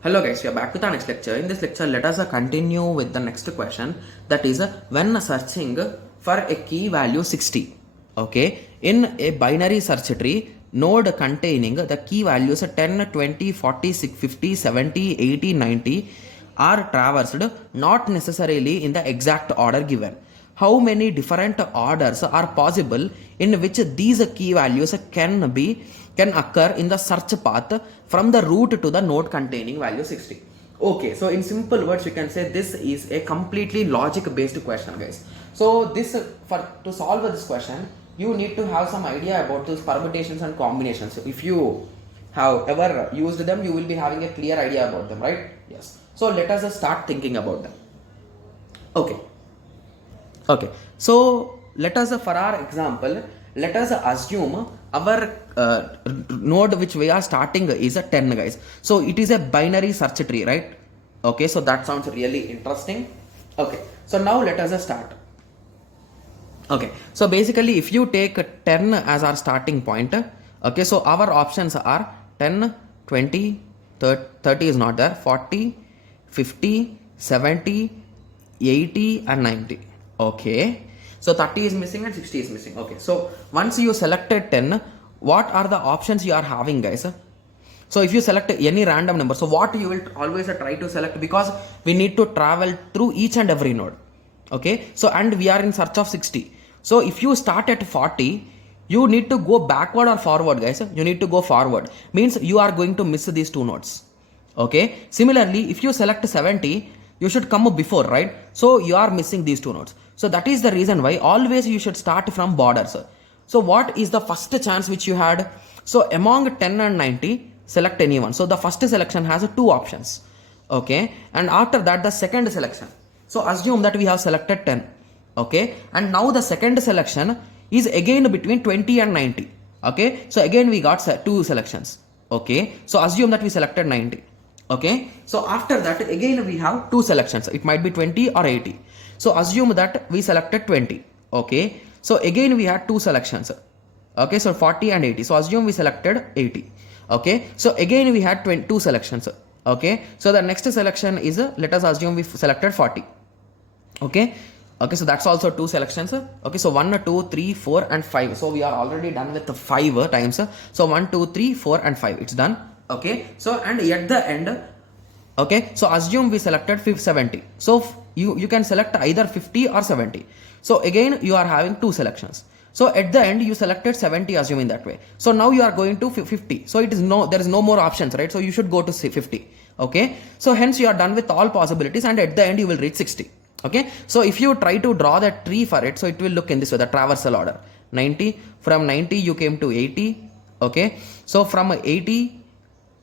Hello guys, we are back with our next lecture. In this lecture, let us continue with the next question. That is, when searching for a key value 60, okay, in a binary search tree, node containing the key values 10, 20, 40, 50, 70, 80, 90 are traversed not necessarily in the exact order given. How many different orders are possible in which these key values can occur in the search path from the root to the node containing value 60? Okay, so in simple words you can say this is a completely logic based question, guys. So to solve this question, you need to have some idea about those permutations and combinations. If you have ever used them, you will be having a clear idea about them, right? Yes. So let us start thinking about them. Okay, so let us, for our example, let us assume our node which we are starting is a 10, guys. So it is a binary search tree, right? Okay, so that sounds really interesting. Okay, so now let us start. Okay, so basically if you take 10 as our starting point, okay, so our options are 10, 20, 30 is not there, 40, 50, 70, 80 and 90. Okay, so 30 is missing and 60 is missing. Okay, so once you selected 10, what are the options you are having, guys? So if you select any random number, so what you will always try to select, because we need to travel through each and every node. Okay, so and we are in search of 60. So if you start at 40, you need to go backward or forward, guys. You need to go forward, means you are going to miss these two nodes. Okay, similarly if you select 70, you should come before, right? So you are missing these two nodes. So that is the reason why always you should start from borders. So what is the first chance which you had? So among 10 and 90, select anyone. So the first selection has two options. Okay, and after that the second selection. So assume that we have selected 10. Okay, and now the second selection is again between 20 and 90. Okay, so again we got two selections. Okay, so assume that we selected 90. Okay, so after that again we have two selections. It might be 20 or 80. So assume that we selected 20. Okay, so again we had two selections. Okay, so 40 and 80. So assume we selected 80. Okay, so again we had two selections. Okay, so the next selection is, let us assume we selected 40. Okay, so that's also two selections. Okay, so 1, 2, 3, 4 and 5. So we are already done with the 5 times. So 1, 2, 3, 4 and 5, it's done. Okay, so and at the end, okay, so assume we selected 70. So you can select either 50 or 70. So again you are having two selections. So at the end you selected 70, assuming that way. So now you are going to 50. So there is no more options, right? So you should go to 50. Okay, so hence you are done with all possibilities, and at the end you will reach 60. Okay, so if you try to draw that tree for it, so it will look in this way, the traversal order. 90, from 90 you came to 80. Okay, so from 80,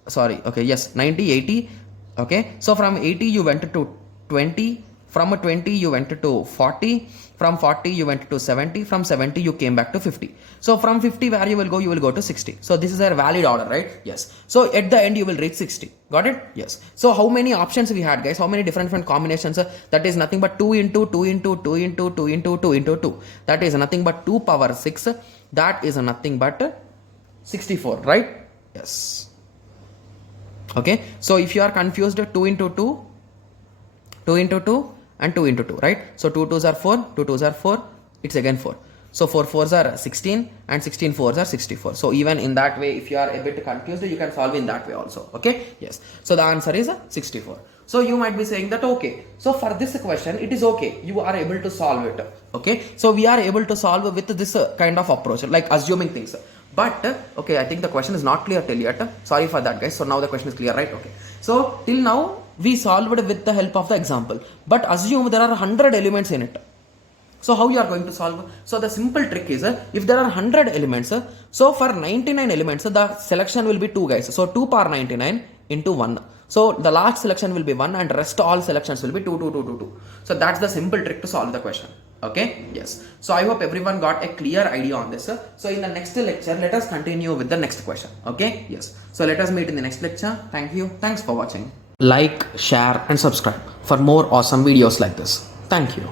sorry, okay, yes, 90, 80. Okay, so from 80 you went to 20, from 20 you went to 40, from 40 you went to 70, from 70 you came back to 50. So from 50 where you will go to 60. So this is a valid order, right? Yes. So at the end you will reach 60. Got it? Yes. So how many options we had, guys? How many different combinations? That is nothing but 2 into 2 into 2 into 2 into 2 into 2. That is nothing but 2 power 6. That is nothing but 64, right? Yes. Okay, so if you are confused, 2 into 2, 2 into 2 and 2 into 2, right? So 2 2s are 4, 2 2s are 4, it's again 4. So 4 4s are 16 and 16 4s are 64. So even in that way, if you are a bit confused, you can solve in that way also. Okay, yes. So the answer is 64. So you might be saying that, okay, so for this question, it is okay, you are able to solve it. Okay, so we are able to solve with this kind of approach, like assuming things. But okay, I think the question is not clear till yet. Sorry for that, guys. So now the question is clear, right? Okay, so till now we solved with the help of the example, but assume there are 100 elements in it. So how you are going to solve? So the simple trick is, if there are 100 elements, so for 99 elements the selection will be 2, guys. So 2 power 99 into 1. So the last selection will be 1 and rest all selections will be 2 2 2 2 2. So that's the simple trick to solve the question. Okay, yes. So I hope everyone got a clear idea on this. So in the next lecture, let us continue with the next question. Okay, yes. So let us meet in the next lecture. Thank you. Thanks for watching. Like, share and subscribe for more awesome videos like this. Thank you.